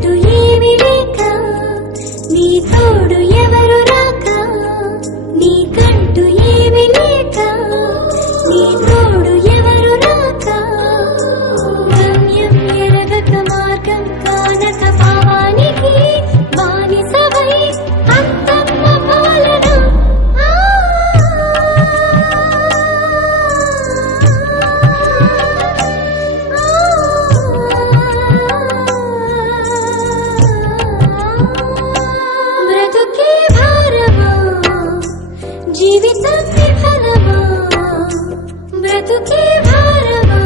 నీకంటూ ఏమీ లేక నీ తోడు ఎవరు రాక నీకంటూ ఏమీ లేక నీ తోడు ఎవరు రాక గమ్యం ఎరగక మార్గం కానక పావానికి బానిసవై అత్తమ్మ పాలన బ్రతుకే భారమా జీవితం విఫలమా బ్రతుకే భారమా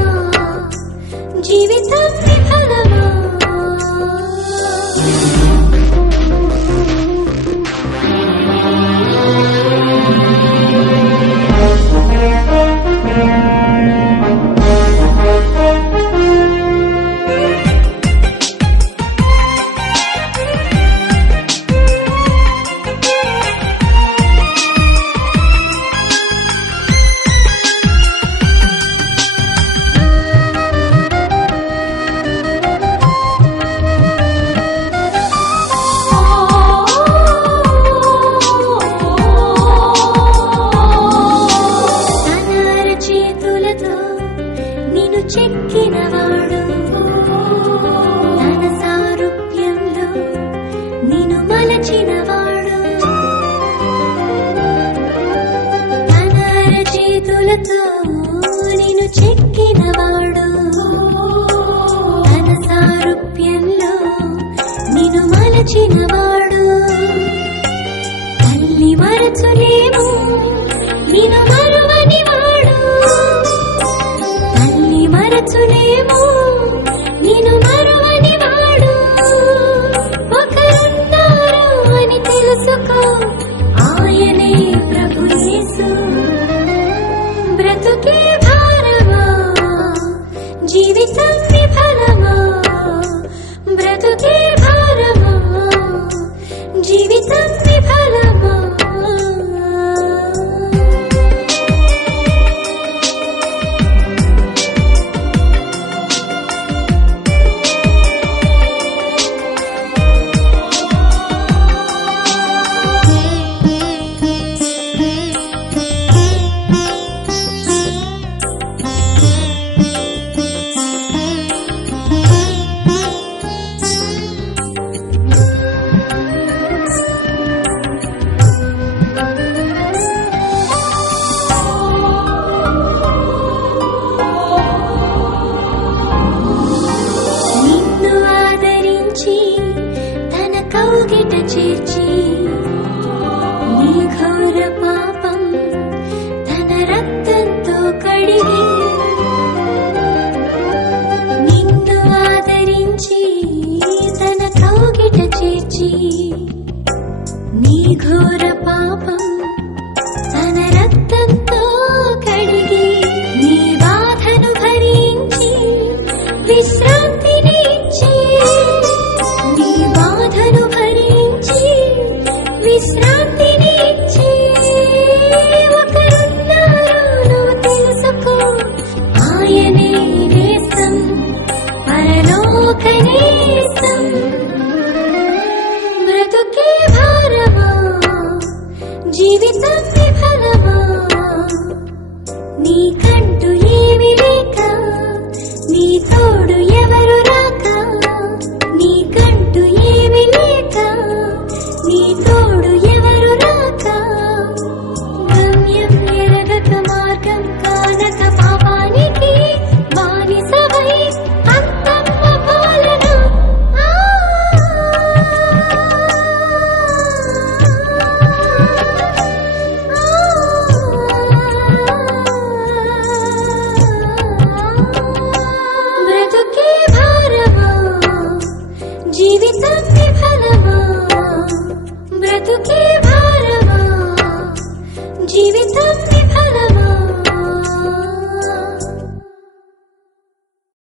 జీవితం విఫలమా చెక్కినవాడు తన సారూప్యంలో నిన్ను మలచినవాడు తన చేతులతో నిన్ను చెక్కినవాడు తన సారూప్యంలో నిన్ను మలచినవాడు తల్లి మరచులేము నిన్ను మరువని వాడు మరచులేము నిన్ను మరువని వాడు ఒకరున్నారు అని తెలుసుకో ఆయనే ప్రభు యేసు బ్రతుకే భారమా జీవితం విఫలమా బ్రతుకే భారమా జీవితం విఫలమా కౌగిట చేర్చి నీ ఘోర పాపం తన రక్తంతో కడిగి నిన్ను ఆదరించి తన కౌగిట చేర్చి నీ ఘోర పాపం